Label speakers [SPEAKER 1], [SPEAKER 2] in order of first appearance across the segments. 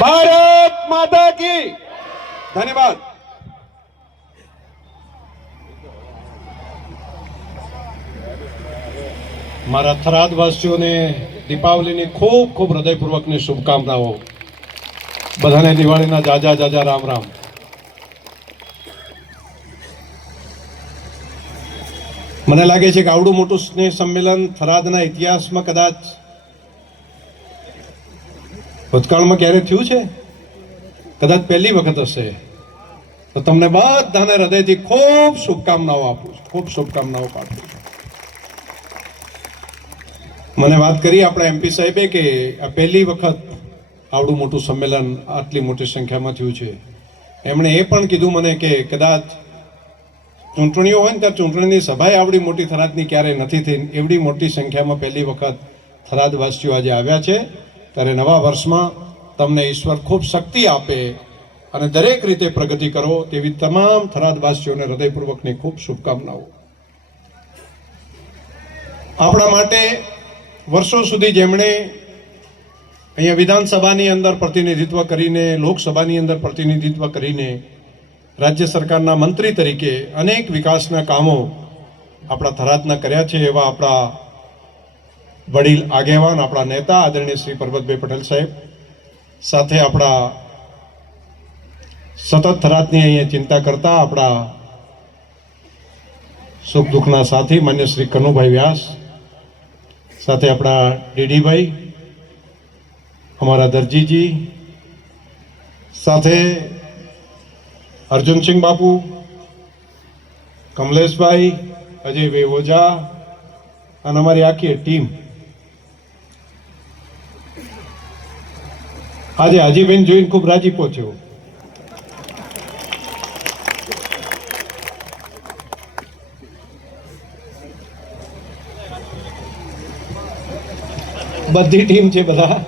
[SPEAKER 1] ભારત માતા કી. ધન્યવાદ.
[SPEAKER 2] મારા થરાદવાસીઓને દીપાવલીની ખૂબ ખૂબ હૃદયપૂર્વકની શુભકામનાઓ. બધાને દિવાળીના જાજા જાજા રામ રામ. મને લાગે છે કે આવડું મોટું સ્નેહ સંમેલન થરાદના ઇતિહાસમાં કદાચ ભૂતકાળમાં ક્યારે થયું છે? કદાચ પહેલી વખત હશે. તો તમને બધાને હૃદયથી ખૂબ શુભકામનાઓ આપું છું. ખૂબ શુભકામનાઓ પાઠવું છું. મને વાત કરી આપણા એમપી સાહેબે કે આ પહેલી વખત આવડું મોટું સંમેલન આટલી મોટી સંખ્યામાં થયું છે. એમણે એ પણ કીધું મને કે કદાચ ચૂંટણીઓ હોય ને ત્યાં ચૂંટણીની સભાએ આવડી મોટી થરાદની ક્યારેય નથી થઈ એવડી મોટી સંખ્યામાં પહેલી વખત થરાદવાસીઓ આજે આવ્યા છે. ત્યારે નવા વર્ષમાં તમને ઈશ્વર ખૂબ શક્તિ આપે અને દરેક રીતે પ્રગતિ કરો તેવી તમામ થરાદવાસીઓને હૃદયપૂર્વકની ખૂબ શુભકામનાઓ. આપણા માટે વર્ષો સુધી જેમણે અહીંયા વિધાનસભાની અંદર પ્રતિનિધિત્વ કરીને, લોકસભાની અંદર પ્રતિનિધિત્વ કરીને, રાજ્ય સરકારના મંત્રી તરીકે અનેક વિકાસના કામો આપણા થરાદના કર્યા છે એવા આપણા વડીલ આગેવાન આપણા નેતા આદરણીય શ્રી પરબતભાઈ પટેલ સાહેબ, સાથે આપણા સતત થરાતની અહીંયા ચિંતા કરતા આપણા સુખ દુઃખના સાથી, માન્ય શ્રી કનુભાઈ વ્યાસ, સાથે આપણા ડીડીભાઈ, અમારા દરજીજી, સાથે અર્જુનસિંહ બાપુ, કમલેશભાઈ, અજયભાઈ ઓઝા અને અમારી આખી ટીમ આજે હાજીબેન જોઈને ખૂબ રાજી પહોંચ્યો બધી ટીમ છે બધા.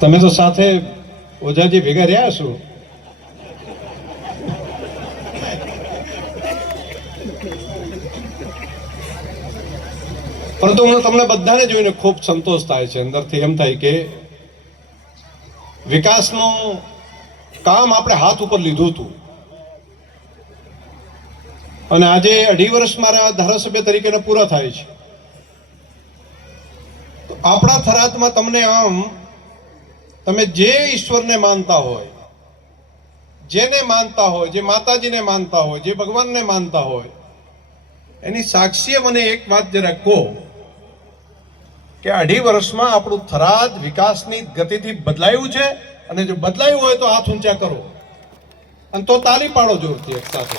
[SPEAKER 2] તમે તો સાથે ઓઝાજી ભેગા રહ્યા છો? પરંતુ હું તમને બધાને જોઈને ખૂબ સંતોષ થાય છે, અંદરથી એમ થાય કે વિકાસનું કામ આપણે હાથ ઉપર લીધું હતું. અને આજે અઢી વર્ષ મારા ધારાસભ્ય તરીકેના પૂરા થાય છે. આપણા થરાદમાં તમને આમ, તમે જે ઈશ્વરને માનતા હોય, જેને માનતા હોય, જે માતાજીને માનતા હોય, જે ભગવાનને માનતા હોય, એની સાક્ષીએ મને એક વાત જરા કહો. કે અઢી વર્ષમાં આપણું થરાદ વિકાસની ગતિથી બદલાયું છે અને જો બદલાયું હોય તો હાથ ઊંચા કરો. અને તો તાલી પાડો જોરથી એક સાથે.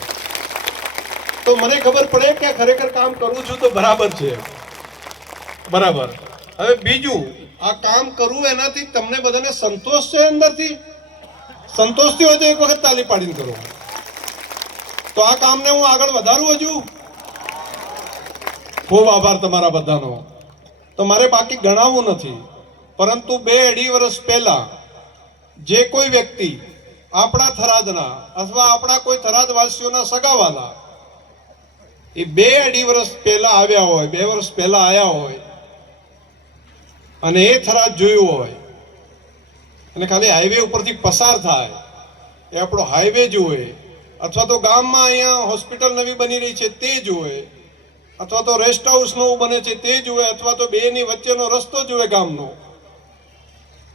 [SPEAKER 2] તો મને ખબર પડે કે ખરેખર કામ કરું છું તો બરાબર છે. બરાબર. હવે બીજું, આ કામ કરવું એનાથી તમને બધાને સંતોષ છે અંદરથી? સંતોષથી હોય તો એક વખત તાલી પાડીને કરો. તો આ કામને હું આગળ વધારું હજુ? ખૂબ આભાર તમારા બધાનો. તો મારે બાકી ગણાવવું નથી. પરંતુ બે અઢી વર્ષ પહેલા જે કોઈ વ્યક્તિ આપણા થરાદના અથવા આપણા કોઈ થરાદવાસીઓના સગાવાલા એ બે અઢી વર્ષ પહેલા આવ્યા હોય, બે વર્ષ પહેલા આવ્યા હોય અને એ થરાદ જોયું હોય અને ખાલી હાઈવે ઉપરથી પસાર થાય, એ આપણો હાઈવે જુએ અથવા તો ગામમાં અહીંયા હોસ્પિટલ નવી બની રહી છે તે જુએ અથવા તો રેસ્ટ હાઉસ નવું બને છે તે જુએ અથવા તો બેની વચ્ચેનો રસ્તો જુએ ગામનો.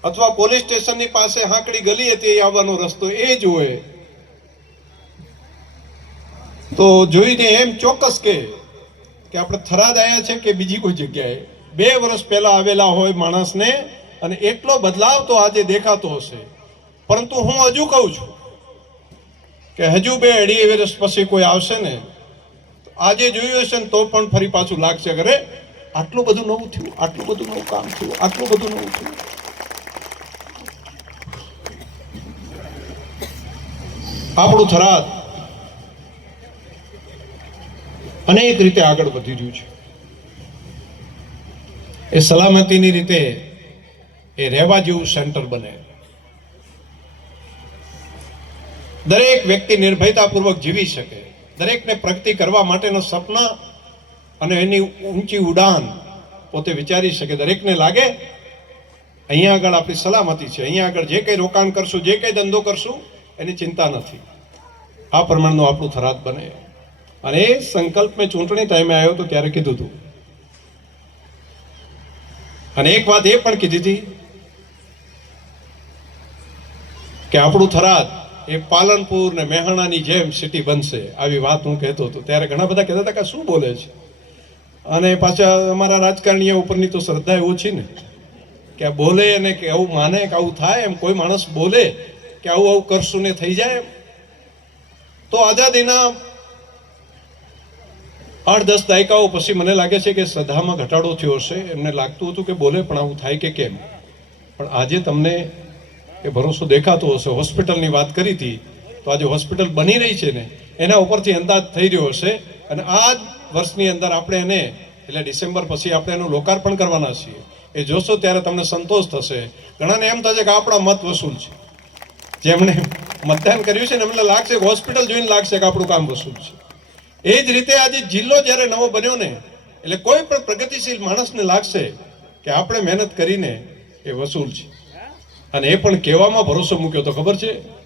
[SPEAKER 2] અથવા પોલીસ સ્ટેશનની પાસે હાંકડી ગલી હતી, એ આવવાનો રસ્તો એ જુએ. તો જોઈને એમ ચોક્કસ કે કે આપણે થરાદ આવ્યા છે કે બીજી કોઈ જગ્યાએ? બે વર્ષ પહેલા આવેલા હોય માણસને અને એટલો બદલાવ તો આજે દેખાતો હશે. પરંતુ હું હજુ કહું છું કે હજુ બે અઢી વર્ષ પછી કોઈ આવશે ને આજે જોયું હશે ને તો પણ ફરી પાછું લાગશે અરે, આટલું બધું નવું થયું, આટલું બધું નવું કામ થયું, આટલું બધું નવું થયું. આપણું થરાદ અનેક રીતે આગળ વધી રહ્યું છે. એ સલામતીની રીતે એ રહેવા જેવું સેન્ટર બને. દરેક વ્યક્તિ નિર્ભયતાપૂર્વક જીવી શકે. દરેકને પ્રગતિ કરવા માટેનો સપના અને એની ઊંચી ઉડાન પોતે વિચારી શકે. દરેકને લાગે અહીંયા આગળ આપણી સલામતી છે. અહીંયા આગળ જે કંઈ રોકાણ કરશું, જે કંઈ ધંધો કરશું, એની ચિંતા નથી. આ પ્રમાણનું આપણું થરાદ બને. અને એ સંકલ્પ મેં ચૂંટણી ટાઈમે આવ્યો તો ત્યારે કીધું હતું. અને એક વાત એ પણ કીધી હતી કે આપણું થરાદ એ પાલનપુર ને મહેણાની જેમ સિટી બનશે. આવી વાત હું કહેતો હતો. ત્યારે ઘણા બધા કહેતા હતા કે શું બોલે છે? અને પાછા અમારા રાજકારણીઓ ઉપરની તો શ્રદ્ધા ઓછી ને. કે બોલે અને કે આવું માને કે આવું થાય એમ કોઈ માણસ બોલે કે આવું આવું કરશું ને થઈ જાય એમ. તો આઝાદીના આઠ દસ દાયકાઓ પછી મને લાગે છે કે શ્રદ્ધામાં ઘટાડો થયો હશે. એમને લાગતું હતું કે બોલે પણ આવું થાય કે કેમ? પણ આજે તમને એ ભરોસો દેખાતો હશે. હોસ્પિટલની વાત કરી હતી, તો આજે હોસ્પિટલ બની રહી છે ને, એના ઉપરથી અંદાજ થઈ રહ્યો હશે અને આ જ વર્ષની અંદર આપણે એને, એટલે ડિસેમ્બર પછી આપણે એનું લોકાર્પણ કરવાના છીએ. એ જોશો ત્યારે તમને સંતોષ થશે. ઘણાને એમ થશે કે આપણા મત વસૂલ છે. જેમણે મતદાન કર્યું છે ને, એમને લાગશે કે હોસ્પિટલ જોઈને લાગશે કે આપણું કામ વસૂલ છે. એ જ રીતે આજે જિલ્લો જ્યારે નવો બન્યો ને, એટલે કોઈ પણ પ્રગતિશીલ માણસને લાગશે કે આપણે મહેનત કરીને એ વસૂલ છે. અને એ પણ કહેવામાં ભરોસો મૂક્યો તો ખબર છે?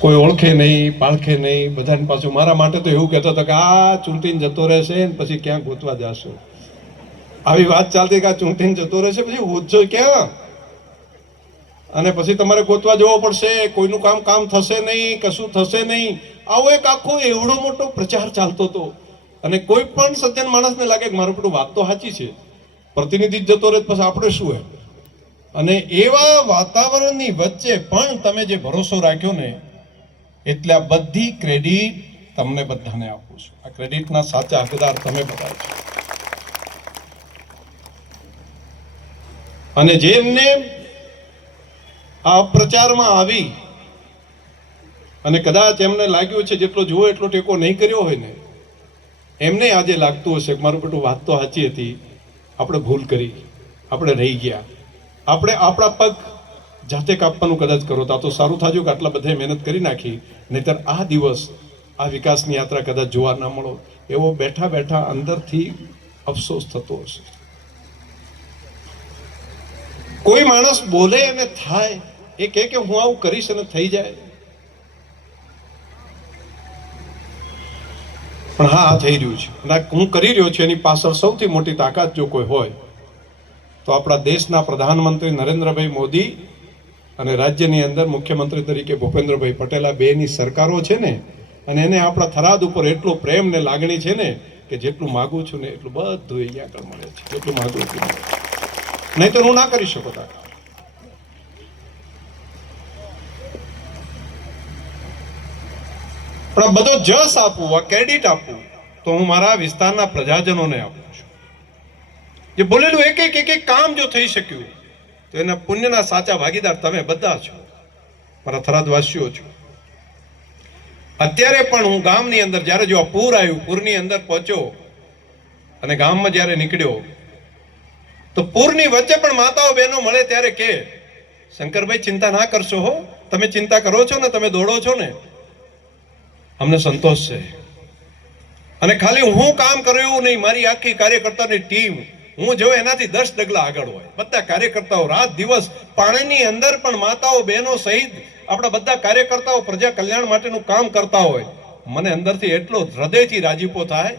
[SPEAKER 2] કોઈ ઓળખે નહીં, પાળખે નહીં, બધાની પાછું મારા માટે તો એવું કહેતો હતો કે આ ચૂંટીને જતો રહેશે ને પછી ક્યાં ગોતવા જાશો. આવી વાત ચાલતી કે આ ચૂંટીને જતો રહેશે પછી હોજો ક્યાં? અને પછી તમારે ગોતવા જવો પડશે, કોઈનું કામ કામ થશે નહીં, કશું થશે નહીં. આવો એક આખો એવડો મોટો પ્રચાર ચાલતો હતો. અને કોઈ પણ સજ્જન માણસને લાગે કે મારું પેલું વાત તો સાચી છે. પ્રતિનિધિ જતો રહે પછી આપણે શું હે અને એવા વાતાવરણની વચ્ચે પણ તમે જે ભરોસો રાખ્યો ને, એટલે આ બધી ક્રેડિટ તમને બધાને આપું છું. આ ક્રેડિટના સાચા હકદાર તમે બધા છો. અને જેમને આ પ્રચારમાં આવી, અને કદાચ એમને લાગ્યું છે જેટલો જુઓ એટલો ટેકો નહીં કર્યો હોય ને, એમને આજે લાગતું હશે મારું બેટું વાત તો સાચી હતી આપણે ભૂલ કરી, આપણે રહી ગયા. આપણે આપણા પગ જાતે કાપવાનું કદાચ કરો તો આ તો સારું થાજો કે આટલા બધા મહેનત કરી નાખી, નહીતર આ દિવસ આ વિકાસની યાત્રા કદાચ જોવા ના મળો, એવો બેઠા બેઠા અંદરથી અફસોસ થતો હશે. કોઈ માણસ બોલે અને થાય, એ કહે કે હું આવું કરીશ અને થઈ જાય. પણ હા, આ થઈ રહ્યું છે. અને હું કરી રહ્યો છું, એની પાછળ સૌથી મોટી તાકાત જો કોઈ હોય, તો આપણા દેશના પ્રધાનમંત્રી નરેન્દ્રભાઈ મોદી અને રાજ્યની અંદર મુખ્યમંત્રી તરીકે ભૂપેન્દ્રભાઈ પટેલ આ બેની સરકારો છે ને, અને એને આપણા થરાદ ઉપર એટલો પ્રેમ ને લાગણી છે ને, કે જેટલું માગું છું ને એટલું બધું અહીંયા આગળ મળે છે, જેટલું માગું છું. નહીં તો હું ના કરી શકો તા પણ આ બધો જસ આપવું આ ક્રેડિટ આપવું તો હું મારા વિસ્તારના પ્રજાજનોને આપું છું. જે બોલેલું એક એક એક એક કામ જો થઈ શક્યું, તો એના પુણ્યના સાચા ભાગીદાર તમે બધા છો. મારા થરાદવાસીઓ છો. અત્યારે પણ હું ગામની અંદર, જ્યારે જો આ પૂર આવ્યું, પૂરની અંદર પહોંચ્યો, અને ગામમાં જ્યારે નીકળ્યો, તો પૂરની વચ્ચે પણ માતાઓ, બહેનો મળે ત્યારે કે, શંકરભાઈ, ચિંતા ના કરશો હો. તમે ચિંતા કરો છો ને, તમે દોડો છો ને. અમને સંતોષ છે. અને ખાલી હું કામ કર્યું નહીં, મારી આખી કાર્યકર્તાની ટીમ, હું જો એનાથી દસ ડગલા આગળ હોય. બધા કાર્યકર્તાઓ રાત દિવસ પાણીની અંદર પણ માતાઓ, બહેનો સહિત આપણા બધા કાર્યકર્તાઓ પ્રજા કલ્યાણ માટેનું કામ કરતા હોય. મને અંદરથી એટલો હૃદયથી રાજીપો થાય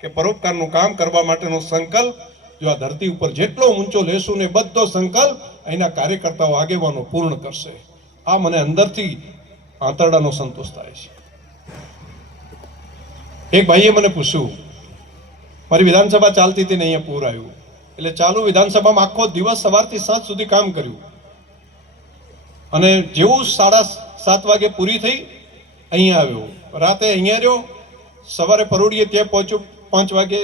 [SPEAKER 2] કે પરોપકારનું કામ કરવા માટેનો સંકલ્પ, જો આ ધરતી ઉપર જેટલો ઊંચો લેશું ને બધો સંકલ્પ અહીંના કાર્યકર્તાઓ આગેવાનો પૂર્ણ કરશે. આ મને અંદરથી આંતરડાનો સંતોષ થાય છે. એક ભાઈએ મને પૂછ્યું, મારી વિધાનસભા ચાલતી હતી ને અહીંયા પૂર આવ્યું. એટલે ચાલુ વિધાનસભામાં આખો દિવસ સવારથી સાંજ સુધી કામ કર્યું. અને જેવું સાડા સાત વાગે પૂરી થઈ, અહીંયા આવ્યો. રાતે અહીંયા રહ્યો, સવારે પરોડીએ ત્યાં પહોંચ્યું, પાંચ વાગે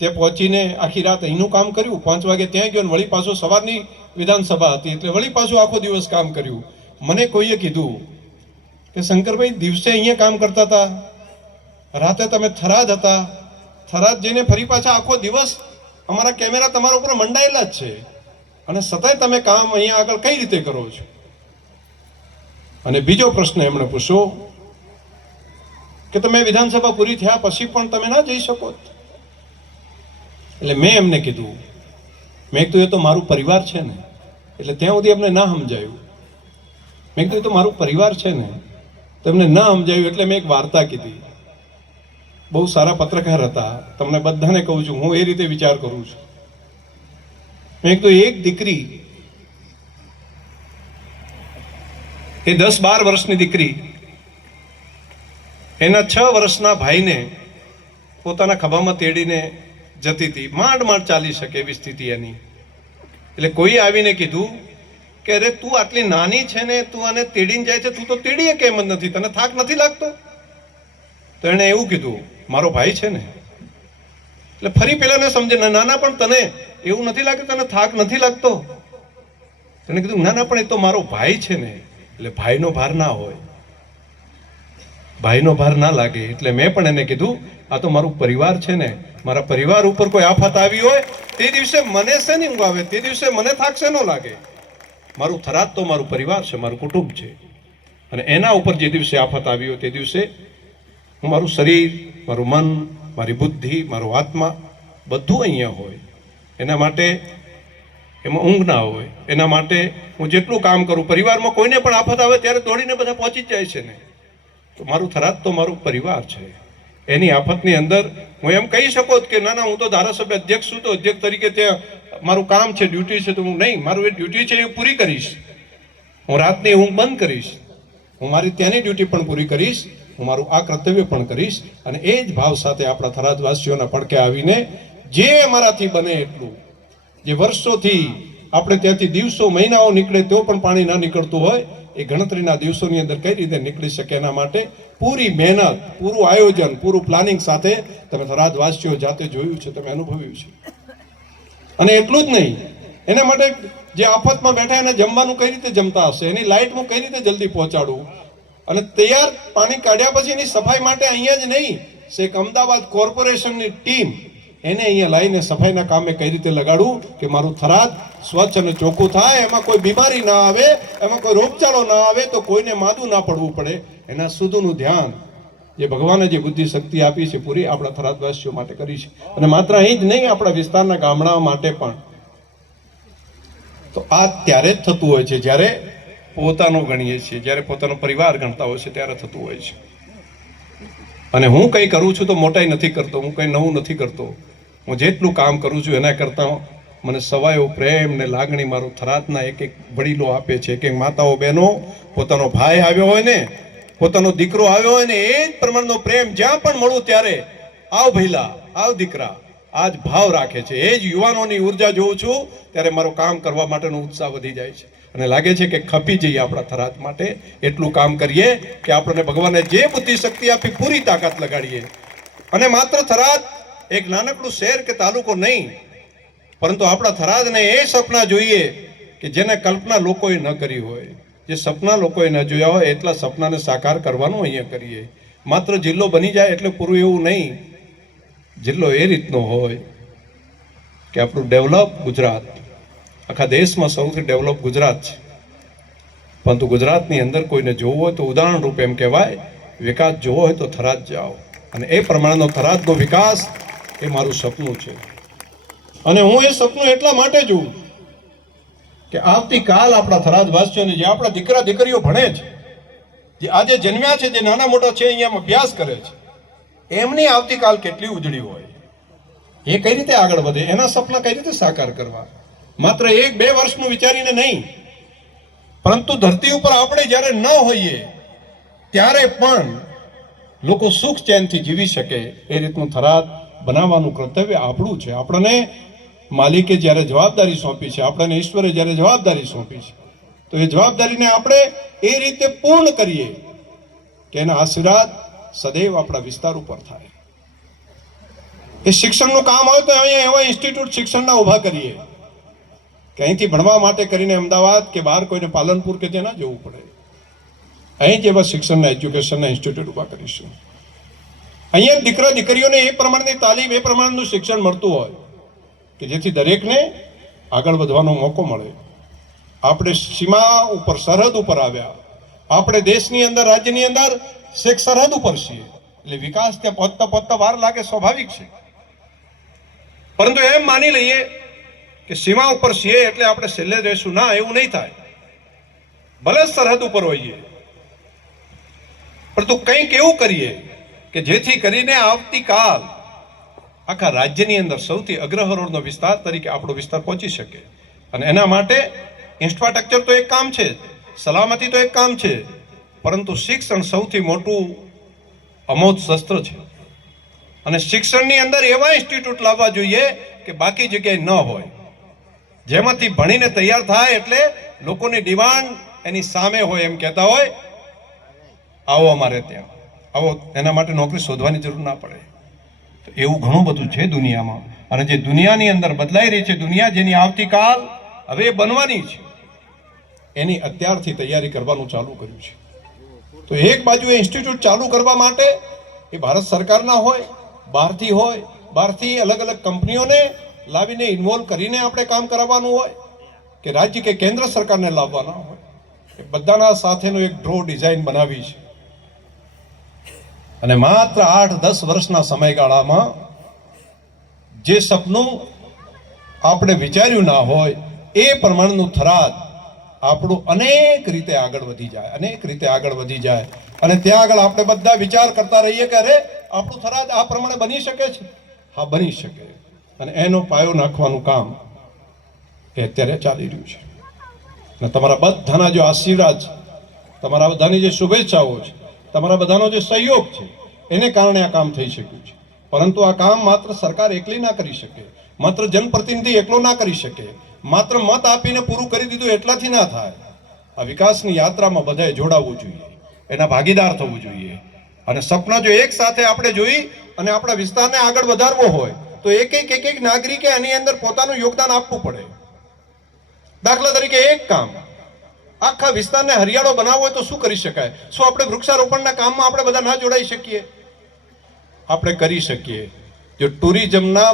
[SPEAKER 2] ત્યાં પહોંચીને આખી રાત અહીંનું કામ કર્યું. પાંચ વાગે ત્યાં ગયો વળી પાછું સવારની વિધાનસભા હતી. એટલે વળી પાછું આખો દિવસ કામ કર્યું. મને કોઈએ કીધું કે, શંકરભાઈ, દિવસે અહીંયા કામ કરતા હતા. રાતે તમે થરાદ હતા. થરાદ જઈને ફરી પાછા આખો દિવસ અમારા કેમેરા તમારા ઉપર મંડાયેલા જ છે. અને સતાય તમે કામ અહીંયા આગળ કઈ રીતે કરો છો? અને બીજો પ્રશ્ન એમણે પૂછ્યો કે તમે વિધાનસભા પૂરી થયા પછી પણ તમે ના જઈ શકો એટલે મેં એમને કીધું, મેં કીધું, એ તો મારું પરિવાર છે ને. એટલે ત્યાં સુધી એમને ના સમજાયું. મેં કીધું, એ તો મારું પરિવાર છે ને. તેમને ના સમજાયું એટલે મેં એક વાર્તા કીધી. બહુ સારા પત્રકાર હતા. તમને બધાને કહું છું, હું એ રીતે વિચાર કરું છું. મેં કીધું એક દીકરી, એ દસ બાર વર્ષની દીકરી, એના છ વર્ષના ભાઈને પોતાના ખભામાં તેડીને જતી હતી. માંડ માંડ ચાલી શકે એવી સ્થિતિ એની. એટલે કોઈ આવીને કીધું કે, અરે, તું આટલી નાની છે ને, તું આને તેડીને જાય છે, તું તો તેડીએ કેમ જ નથી? તને થાક નથી લાગતો? તો એણે એવું કીધું મારો ભાઈ છે ને, એટલે ફરી પેલાને સમજે, ના નાના પણ તને એવું નથી લાગતું, તને થાક નથી લાગતો? તેને કીધું, ના ના, પણ એ તો મારો ભાઈ છે ને, એટલે ભાઈનો ભાર ના હોય. ભાઈનો ભાર ના લાગે, એટલે મેં પણ એને કીધું, આ તો મારું પરિવાર છે ને, મારા પરિવાર ઉપર કોઈ આફત આવી હોય, તે દિવસે મને શેની ઊંઘ આવે? તે દિવસે મને થાક શેનો લાગે? મારું થરાદ તો મારું પરિવાર છે, મારું કુટુંબ છે, અને એના ઉપર જે દિવસે આફત આવી હોય, તે દિવસે હું મારું શરીર, મારું મન, મારી બુદ્ધિ, મારો આત્મા બધું અહીંયા હોય. એના માટે એમાં ઊંઘ ના હોય. એના માટે હું જેટલું કામ કરું, પરિવારમાં કોઈને પણ આફત આવે ત્યારે દોડીને બધા પહોંચી જાય છે ને. તો મારું થરાદ તો મારું પરિવાર છે. એની આફતની અંદર હું એમ કહી શકો કે ના ના, હું તો ધારાસભ્ય અધ્યક્ષ છું, તો અધ્યક્ષ તરીકે ત્યાં મારું કામ છે, ડ્યુટી છે, તો હું નહીં, મારું એ ડ્યુટી છે એ પૂરી કરીશ. હું રાતની ઊંઘ બંધ કરીશ. હું મારી ત્યાંની ડ્યુટી પણ પૂરી કરીશ. હું મારું આ કર્તવ્ય પણ કરીશ અને એ જ ભાવ સાથે આપણા થરાદવાસીઓના પડકે આવીને જે અમારાથી બને એટલું. જે વર્ષોથી આપણે ત્યાંથી દિવસો, મહિનાઓ નીકળે તો પણ પાણી ના નીકળતું હોય, એ ગણતરીના દિવસોની અંદર કઈ રીતે નીકળી શકે એના માટે પૂરી મહેનત, પૂરું આયોજન, પૂરું પ્લાનિંગ સાથે તમે થરાદવાસીઓ જાતે જોયું છે, તમે અનુભવ્યું છે. અને એટલું જ નહીં, એના માટે જે આફતમાં બેઠા એને જમવાનું કઈ રીતે જમતા હશે, એની લાઇટ હું કઈ રીતે જલ્દી પહોંચાડું અને તૈયાર પાણી કાઢ્યા પછી એની સફાઈ માટે અહીંયા જ નહીં, શેખ અમદાવાદ કોર્પોરેશનની ટીમ એને અહીંયા લાવીને સફાઈના કામે કઈ રીતે લગાડવું કે મારું થરાદ સ્વચ્છ અને ચોખ્ખું થાય, એમાં કોઈ બીમારી ના આવે, એમાં કોઈ રોગચાળો ના આવે તો કોઈને માદું ના પડવું પડે. એના સુધુનું ધ્યાન જે ભગવાને જે બુદ્ધિ શક્તિ આપી છે પૂરી આપણા થરાદવાસીઓ માટે કરી છે. અને માત્ર અહીં જ નહીં, આપણા વિસ્તારના ગામડાઓ માટે પણ. તો આ ત્યારે જ થતું હોય છે, જ્યારે પોતાનું ગણીએ છીએ. જ્યારે પોતાનો પરિવાર ગણતા હોય છે, ત્યારે થતું હોય છે. અને હું કંઈ કરું છું તો મોટાઈ નથી કરતો. હું કંઈ નવું નથી કરતો. હું જેટલું કામ કરું છું એના કરતાં મને સવાયો પ્રેમ ને લાગણી મારું થરાતના એક એક વડીલો આપે છે. એક એક માતાઓ બહેનો, પોતાનો ભાઈ આવ્યો હોય ને, પોતાનો દીકરો આવ્યો હોય ને, એ જ પ્રમાણનો પ્રેમ જ્યાં પણ મળું ત્યારે આવ ભૈલા આવ દીકરા આ જ ભાવ રાખે છે. એ જ યુવાનોની ઊર્જા જોઉં છું, ત્યારે મારું કામ કરવા માટેનો ઉત્સાહ વધી જાય છે. અને લાગે છે કે ખપી જઈએ આપણા થરાદ માટે. એટલું કામ કરીએ કે આપણને ભગવાને જે બુદ્ધિ શક્તિ આપી પૂરી તાકાત લગાડીએ. અને માત્ર થરાદ એક નાનકડું શહેર કે તાલુકો નહીં, પરંતુ આપણા થરાદને એ સપના જોઈએ કે જેને કલ્પના લોકોએ ન કરી હોય. જે સપના લોકોએ ન જોયા હોય, એટલા સપનાને સાકાર કરવાનું અહીંયા કરીએ. માત્ર જિલ્લો બની જાય એટલે પૂરું એવું નહીં. જિલ્લો એ રીતનો હોય કે આપણું ડેવલપ ગુજરાત. આખા દેશમાં સૌથી ડેવલપ ગુજરાત છે. પરંતુ ગુજરાતની અંદર કોઈને જોવું હોય તો ઉદાહરણ રૂપે એમ કહેવાય, વિકાસ જોવો હોય તો થરાદ જાઓ. અને એ પ્રમાણેનો થરાદનો વિકાસ એ મારું સપનું છે. અને હું એ સપનું એટલા માટે જોઉં કે આવતીકાલ આપણા થરાદવાસીઓને જે આપણા દીકરા દીકરીઓ ભણે છે, જે આજે જન્મ્યા છે, જે નાના મોટા છે, અહીંયા અભ્યાસ કરે છે, એમની આવતીકાલ કેટલી ઉજળી હોય? એ કઈ રીતે આગળ વધે? એના સપના કઈ રીતે સાકાર કરવા? માત્ર એક બે વર્ષનું વિચારીને નહીં. પરંતુ ધરતી ઉપર આપણે જ્યારે ન હોઈએ, ત્યારે પણ લોકો સુખ ચેનથી જીવી શકે એ રીતનું થરાદ બનાવવાનું કર્તવ્ય આપણું છે. આપણને માલિકે જ્યારે જવાબદારી સોંપી છે, આપણને ઈશ્વરે જ્યારે જવાબદારી સોંપી છે, તો એ જવાબદારીને આપણે એ રીતે પૂર્ણ કરીએ કે એના આશીર્વાદ સદૈવ આપણા વિસ્તાર ઉપર થાય. એ શિક્ષણનું કામ હોય તો અહીંયા એવા ઇન્સ્ટિટ્યૂટ શિક્ષણના ઊભા કરીએ. કે અહીંથી ભણવા માટે કરીને અમદાવાદ કે બહાર કોઈને પાલનપુર કે ત્યાં ના જવું પડે. અહીં જ એવા શિક્ષણના, એજ્યુકેશનના ઇન્સ્ટિટ્યૂટ ઊભા કરીશું. અહીંયા દીકરા, દીકરીઓને એ પ્રમાણની તાલીમ, એ પ્રમાણનું શિક્ષણ મળતું હોય કે જેથી દરેકને આગળ વધવાનો મોકો મળે. આપણે સીમા ઉપર, સરહદ ઉપર આવ્યા. આપણે દેશની અંદર, રાજ્યની અંદર શેખ સરહદ ઉપર છીએ. એટલે વિકાસ ત્યાં પહોંચતા પહોંચતા વાર લાગે, સ્વાભાવિક છે. પરંતુ એમ માની લઈએ કે સીમા ઉપર છીએ એટલે આપણે છેલ્લે રહેશું ના, એવું નહીં થાય. ભલે સરહદ ઉપર હોઈએ. પરંતુ કંઈક એવું કરીએ કે જેથી કરીને આવતીકાલ આખા રાજ્યની અંદર સૌથી અગ્રહરોળનો વિસ્તાર તરીકે આપણો વિસ્તાર પહોંચી શકે. અને એના માટે ઇન્ફ્રાસ્ટ્રક્ચર તો એક કામ છે, સલામતી તો એક કામ છે, પરંતુ શિક્ષણ સૌથી મોટું અમોધ શસ્ત્ર છે. અને શિક્ષણની અંદર એવા ઇન્સ્ટિટ્યૂટ લાવવા જોઈએ કે બાકી જગ્યાએ ન હોય. જેમાંથી ભણીને તૈયાર થાય એટલે લોકોની ડિમાન્ડ એની સામે હોય એમ કહેતા હોય. આવો અમારે ત્યાં. આવો, એના માટે નોકરી શોધવાની જરૂર ના પડે. તો એવું ઘણું બધું છે દુનિયામાં. અને જે દુનિયાની અંદર બદલાઈ રહી છે દુનિયા જેની આવતીકાલ હવે બનવાની છે, એની અત્યારથી તૈયારી કરવાનું ચાલુ કર્યું છે. તો એક બાજુ ઇન્સ્ટિટ્યૂટ ચાલુ કરવા માટે એ ભારત સરકારના હોય, બહારથી હોય, બહારથી અલગ અલગ કંપનીઓને લાવીને ઇન્વોલ્વ કરીને આપણે કામ કરાવવાનું હોય કે રાજ્ય કે કેન્દ્ર સરકારને લાવવાના હોય, એ બધાના સાથેનો એક ડ્રો ડિઝાઇન બનાવી છે. અને માત્ર આઠ દસ વર્ષના સમયગાળામાં જે સપનું આપણે વિચાર્યું ના હોય, એ પ્રમાણનું થરાદ આપણું અનેક રીતે આગળ વધી જાય, અનેક રીતે આગળ વધી જાય. અને ત્યાં આગળ આપણે બધા વિચાર કરતા રહીએ કે અરે, આપણું થરાદ આ પ્રમાણે બની શકે છે? હા, બની શકે. અને એનો પાયો નાખવાનું કામ એ અત્યારે ચાલી રહ્યું છે. અને તમારા બધાના જો આશીર્વાદ, તમારા બધાની જે શુભેચ્છાઓ છે, તમારા બધાનો જે સહયોગ છે, એને કારણે આ કામ થઈ શક્યું છે. પરંતુ આ કામ માત્ર સરકાર એકલી ના કરી શકે, માત્ર જનપ્રતિનિધિ એકલો ના કરી શકે, માત્ર મત આપીને પૂરું કરી દીધું એટલાથી ના થાય. આ વિકાસની યાત્રામાં બધાએ જોડાવવું જોઈએ, એના ભાગીદાર થવું જોઈએ. અને સપના જો એક સાથે આપણે જોઈ અને આપણા વિસ્તારને આગળ વધારવો હોય તો એક એક એક એક નાગરિકે આની અંદર પોતાનું યોગદાન આપવું પડે. દાખલા તરીકે એક કામ. આખા વિસ્તારને હરિયાળો બનાવવો હોય તો શું કરી શકાય? શું આપણે વૃક્ષારોપણના કામમાં આપણે બધા ના જોડાઈ શકીએ? આપણે કરી શકીએ. જો ટુરિઝમના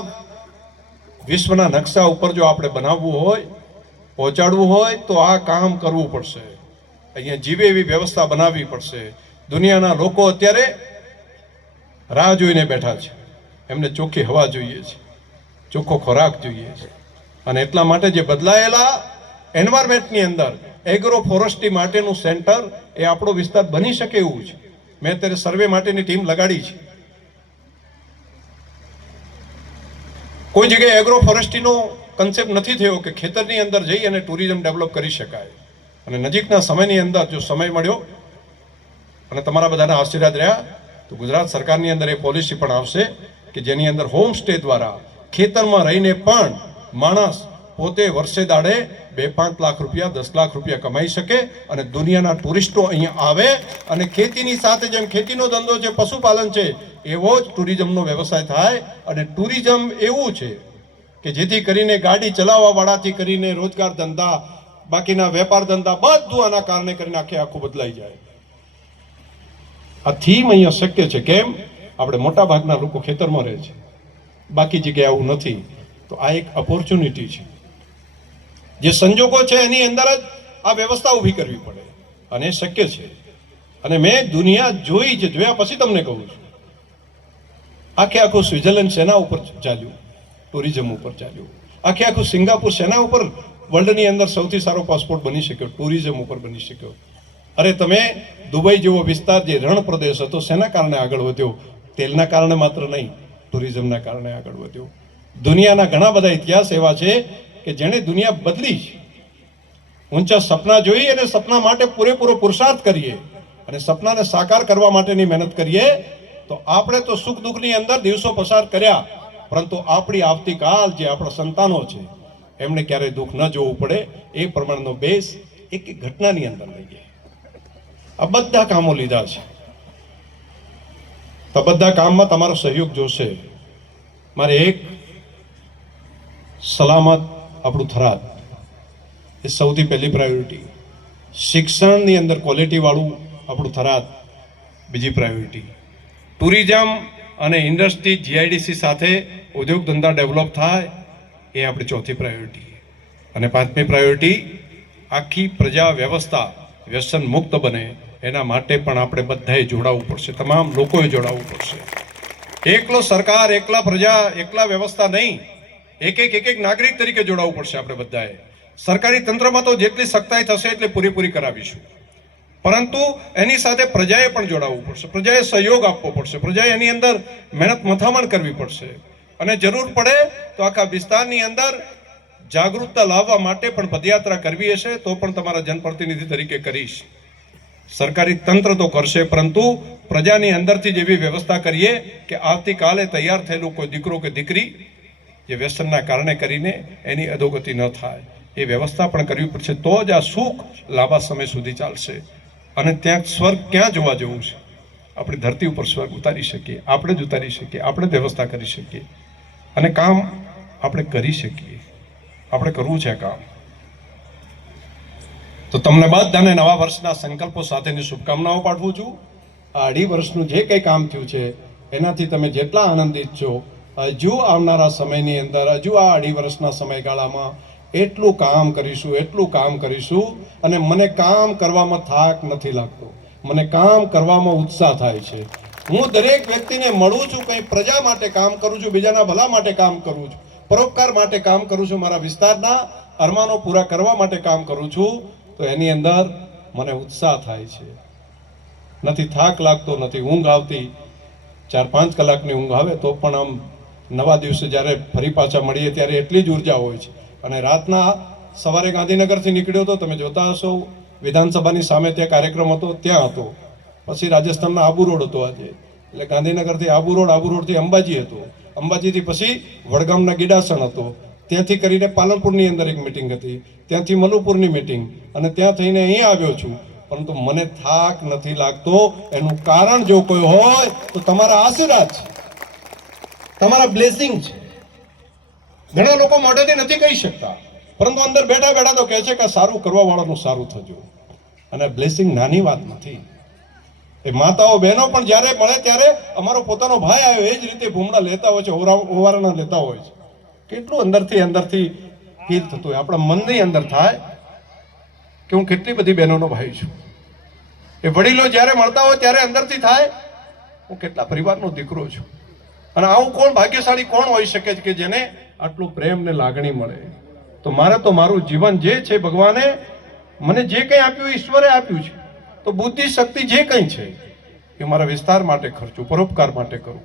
[SPEAKER 2] વિશ્વના નકશા ઉપર જો આપણે બનાવવું હોય, પહોંચાડવું હોય, તો આ કામ કરવું પડશે. અહીંયા જીવે એવી વ્યવસ્થા બનાવવી પડશે. દુનિયાના લોકો અત્યારે રાહ જોઈને બેઠા છે. એમને ચોખ્ખી હવા જોઈએ છે, ચોખ્ખો ખોરાક જોઈએ છે. અને એટલા માટે જે બદલાયેલા એન્વાયરમેન્ટની અંદર એગ્રો ફોરેસ્ટ્રી માટેનું સેન્ટર એ આપણો વિસ્તાર બની શકે એવું છે. મેં અત્યારે સર્વે માટેની ટીમ લગાડી છે. કોઈ જગ્યાએ એગ્રો ફોરેસ્ટ્રીનો કન્સેપ્ટ નથી થયો કે ખેતરની અંદર જઈ અને ટુરિઝમ ડેવલપ કરી શકાય. અને નજીકના સમયની અંદર જો સમય મળ્યો અને તમારા બધાના આશીર્વાદ રહ્યા, તો ગુજરાત સરકારની અંદર એ પોલિસી પણ આવશે. કે જેની અંદર હોમ સ્ટે દ્વારા ખેતરમાં રહીને પણ માણસ પોતે વર્ષે દાડે બે પાંચ લાખ રૂપિયા, દસ લાખ રૂપિયા કમાઈ શકે અને દુનિયાના ટુરિસ્ટો અહીંયા આવે અને ખેતીની સાથે જેમ ખેતીનો ધંધો છે, પશુપાલન છે, એવો જ ટુરિઝમનો વ્યવસાય થાય અને ટુરિઝમ એવું છે કે જેથી કરીને ગાડી ચલાવવાવાળાથી કરીને રોજગાર ધંધા, બાકીના વેપાર ધંધા બધું આના કારણે કરીને આખે આખું બદલાઈ જાય. આ થીમ અહીંયા શક્ય છે. કેમ? આપણે મોટા ભાગના લોકો ખેતરમાં રહે છે. બાકી જગ્યાએ આવું નથી. તો આ એક ઓપોર્ચ્યુનિટી છે. જે સંજોગો છે એની અંદર જ આ વ્યવસ્થા ઊભી કરવી પડે. અને શક્ય છે. અને મેં દુનિયા જોઈ છે, જોયા પછી તમને કહું છું. આખે આખું સ્વિટરલેન્ડ સેના ઉપર ચાલ્યું, ટુરિઝમ ઉપર ચાલ્યું. આખે આખું સિંગાપુર શેના ઉપર વર્લ્ડની અંદર સૌથી સારો પાસપોર્ટ બની શક્યો, ટુરિઝમ ઉપર બની શક્યો. અરે તમે દુબઈ જેવો વિસ્તાર જે રણ પ્રદેશ હતો શેના કારણે આગળ વધ્યો તેલના કારણે માત્ર નહીં, ટુરિઝમના કારણે આગળ વધ્યો. દુનિયાના ઘણા બધા ઇતિહાસ એવા છે કે જેણે દુનિયા બદલી છે ઊંચા સપના જોઈ અને સપના માટે પૂરેપૂરો પુરુષાર્થ કરીએ અને સપનાને સાકાર કરવા માટેની મહેનત કરીએ, તો આપણે તો સુખ દુઃખની અંદર દિવસો પસાર કર્યા, પરંતુ આપણી આવતીકાલ જે આપણા સંતાનો છે, એમને ક્યારેય દુઃખ ન જોવું પડે, એ પ્રમાણનો બેસ એક ઘટનાની અંદર લઈએ આ બધા કામો લીધા છે. તો બધા કામમાં તમારો સહયોગ જોશે. મારે એક સલામત આપણું થરાદ એ સૌથી પહેલી પ્રાયોરિટી શિક્ષણની અંદર ક્વોલિટીવાળું આપણું થરાદ બીજી પ્રાયોરિટી ટુરિઝમ અને ઇન્ડસ્ટ્રી જીઆઈડીસી સાથે ઉદ્યોગ ધંધા ડેવલપ થાય એ આપણી ચોથી પ્રાયોરિટી અને પાંચમી પ્રાયોરિટી આખી પ્રજા વ્યવસ્થા વ્યસન મુક્ત બને. એના માટે પણ આપણે બધાએ જોડાવવું પડશે. તમામ લોકોએ જોડાવવું પડશે. એકલો સરકાર, એકલા પ્રજા, એકલા વ્યવસ્થા નહીં. એક એક એક એક નાગરિક તરીકે જોડાવવું પડશે આપણે બધાએ. સરકારી તંત્રમાં તો જેટલી સખ્તાઈ થશે એટલી પૂરેપૂરી કરાવીશું. પરંતુ એની સાથે પ્રજાએ પણ જોડાવવું પડશે. પ્રજાએ સહયોગ આપવો પડશે. પ્રજાએ એની અંદર મહેનત મથામણ કરવી પડશે. અને જરૂર પડે તો આખા વિસ્તારની અંદર જાગૃતતા લાવવા માટે પણ પદયાત્રા કરવી હશે, તો પણ તમારા જનપ્રતિનિધિ તરીકે કરીશ. સરકારી તંત્ર તો કરશે, પરંતુ પ્રજાની અંદરથી જ એવી વ્યવસ્થા કરીએ કે આવતીકાલે તૈયાર થયેલું કોઈ દીકરો કે દીકરી જે વ્યસનના કારણે કરીને એની અધોગતિ ન થાય. એ વ્યવસ્થા પણ કરવી પડશે. તો જ આ સુખ લાંબા સમય સુધી ચાલશે. અને ત્યાં સ્વર્ગ ક્યાં જોવા જવું છે? આપણી ધરતી ઉપર સ્વર્ગ ઉતારી શકીએ, આપણે જ ઉતારી શકીએ, આપણે જ વ્યવસ્થા કરી શકીએ. અને કામ આપણે કરી શકીએ. આપણે કરવું છે કામ. તો તમને બધાને નવા વર્ષના સંકલ્પો સાથેની શુભકામનાઓ પાઠવું છું. આ અઢી વર્ષનું જે કંઈ કામ થયું છે, એનાથી તમે જેટલા આનંદિત છો, હજુ આવનારા સમયની અંદર, હજુ આ અઢી વર્ષના સમયગાળામાં એટલું કામ કરીશું, એટલું કામ કરીશું અને મને કામ કરવામાં થાક નથી લાગતો. મને કામ કરવામાં ઉત્સાહ થાય છે. હું દરેક વ્યક્તિને મળું છું, કંઈ પ્રજા માટે કામ કરું છું, બીજાના ભલા માટે કામ કરું છું, પરોપકાર માટે કામ કરું છું, મારા વિસ્તારના અરમાનો પૂરા કરવા માટે કામ કરું છું. તો એની અંદર મને ઉત્સાહ થાય છે. નથી થાક લાગતો, નથી ઊંઘ આવતી. ચાર પાંચ કલાકની ઊંઘ આવે તો પણ આમ નવા દિવસે જ્યારે ફરી પાછા મળીએ ત્યારે એટલી જ ઊર્જા હોય છે. અને રાતના સવારે ગાંધીનગરથી નીકળ્યો હતો, તમે જોતા હશો, વિધાનસભાની સામે ત્યાં કાર્યક્રમ હતો, ત્યાં હતો. પછી રાજસ્થાનના આબુ રોડ હતો આજે. એટલે ગાંધીનગરથી આબુ રોડ, આબુ રોડથી અંબાજી હતો. અંબાજીથી પછી વડગામના ગીડાસણ હતો. ત્યાંથી કરીને પાલનપુરની અંદર એક મિટિંગ હતી. ત્યાંથી મલુપુરની મિટિંગ અને ત્યાં થઈને અહીં આવ્યો છું. પરંતુ મને થાક નથી લાગતો. એનું કારણ જો કોઈ હોય, તો તમારા આશીર્વાદ છે. તમારા બ્લેસિંગ છે. ઘણા લોકો મોઢેથી નથી કહી શકતા. પરંતુ અંદર બેઠા બેઠા તો કહે છે કે સારું કરવા વાળાનું સારું થજો. અને બ્લેસિંગ નાની વાત નથી. એ માતાઓ બહેનો પણ જ્યારે મળે ત્યારે અમારો પોતાનો ભાઈ આવ્યો, એ જ રીતે ભૂમડા લેતા હોય છે ઓવારણા લેતા હોય છે. કેટલું અંદરથી અંદરથી ફીલ થતું હોય? આપણા મનની અંદર થાય કે હું કેટલી બધી બહેનોનો ભાઈ છું. એ વડીલો જ્યારે મળતા હોય ત્યારે અંદરથી થાય, હું કેટલા પરિવારનો દીકરો છું. અને આવું કોણ ભાગ્યશાળી કોણ હોઈ શકે છે કે જેને આટલું પ્રેમ ને લાગણી મળે? તો મારે તો મારું જીવન જે છે ભગવાને મને જે કંઈ આપ્યું, ઈશ્વરે આપ્યું છે. તો બુદ્ધિ શક્તિ જે કંઈ છે, એ મારા વિસ્તાર માટે ખર્ચું પરોપકાર માટે કરું.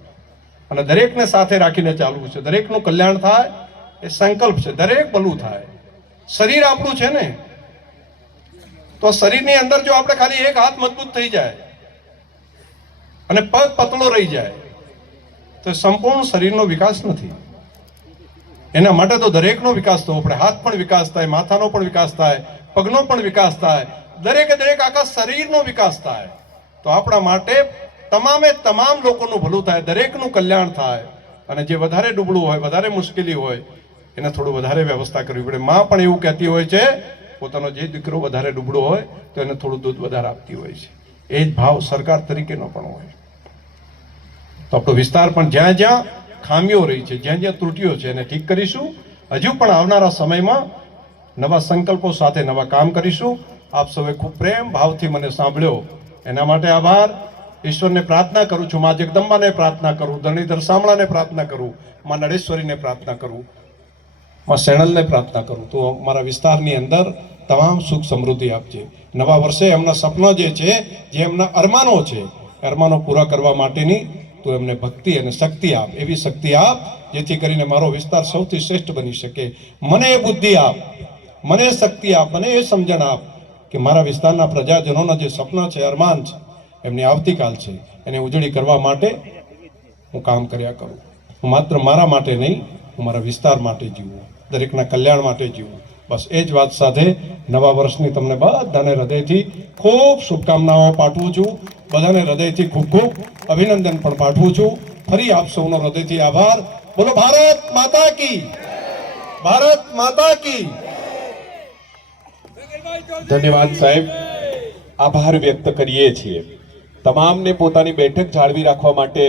[SPEAKER 2] અને દરેકને સાથે રાખીને ચાલવું છે. દરેકનું કલ્યાણ થાય, એ સંકલ્પ છે. દરેક ભલું થાય. શરીર આપણું છે ને? તો શરીરની અંદર જો આપણે ખાલી એક હાથ મજબૂત થઈ જાય અને પગ પતળો રહી જાય, તો સંપૂર્ણ શરીરનો વિકાસ નથી. એના માટે તો દરેકનો વિકાસ થવો પડે. હાથ પણ વિકાસ થાય, માથાનો પણ વિકાસ થાય, પગનો પણ વિકાસ થાય. દરેકે દરેક આખા શરીરનો વિકાસ થાય. તો આપણા માટે તમામે તમામ લોકોનું ભલું થાય, દરેકનું કલ્યાણ થાય. અને જે વધારે ડૂબળું હોય, વધારે મુશ્કેલી હોય, એને થોડું વધારે વ્યવસ્થા કરવી પડે. માં પણ એવું કહેતી હોય છે, પોતાનો જે દીકરો વધારે ડૂબળો હોય, તો એને થોડું દૂધ વધારે આપતી હોય છે. એ જ ભાવ સરકાર તરીકેનો પણ હોય. તો આપણો વિસ્તાર પણ જ્યાં જ્યાં ખામીઓ રહી છે, જ્યાં જ્યાં ત્રુટીઓ છે, એને ઠીક કરીશું. હજુ પણ આવનારા સમયમાં નવા સંકલ્પો સાથે નવા કામ કરીશું. આપ સૌએ ખૂબ પ્રેમ, ભાવથી મને સાંભળ્યો. એના માટે આભાર. ઈશ્વરને પ્રાર્થના કરું છું, મા જગદંબાને પ્રાર્થના કરું ધરણીધર સામળાને પ્રાર્થના કરું, મા નળેશ્વરીને પ્રાર્થના કરું, મા સેણલને પ્રાર્થના કરું. તો મારા વિસ્તારની અંદર તમામ સુખ સમૃદ્ધિ આપજે. નવા વર્ષે એમના સપનો જે છે, જે એમના અરમાનો છે અરમાનો પૂરા કરવા માટેની તો એમને ભક્તિ અને શક્તિ આપ. એવી શક્તિ આપ, જેથી કરીને મારો વિસ્તાર સૌથી શ્રેષ્ઠ બની શકે. મને એ બુદ્ધિ આપ, મને શક્તિ આપ, મને એ સમજણ આપ કે મારા વિસ્તારના પ્રજાજનોના જે સપના છે, અરમાન છે એમની આવતીકાલ છે. એને ઉજળી કરવા માટે હું કામ કર્યા કરું. હું માત્ર મારા માટે નહીં, હું મારા વિસ્તાર માટે જીવું. દરેકના કલ્યાણ માટે જીવું. બસ એ જ વાત સાથે નવા વર્ષની તમને બધાને હૃદયથી ખૂબ શુભકામનાઓ પાઠવું છું. બધાને હૃદયથી ખૂબ ખૂબ અભિનંદન પણ પાઠવું છું. ફરી આપ સૌનો હૃદયથી આભાર. બોલો, ભારત માતા કી ભારત માતા કી
[SPEAKER 1] ધન્યવાદ સાહેબ. આભાર વ્યક્ત કરીએ છીએ. તમામને પોતાની બેઠક જાળવી રાખવા માટે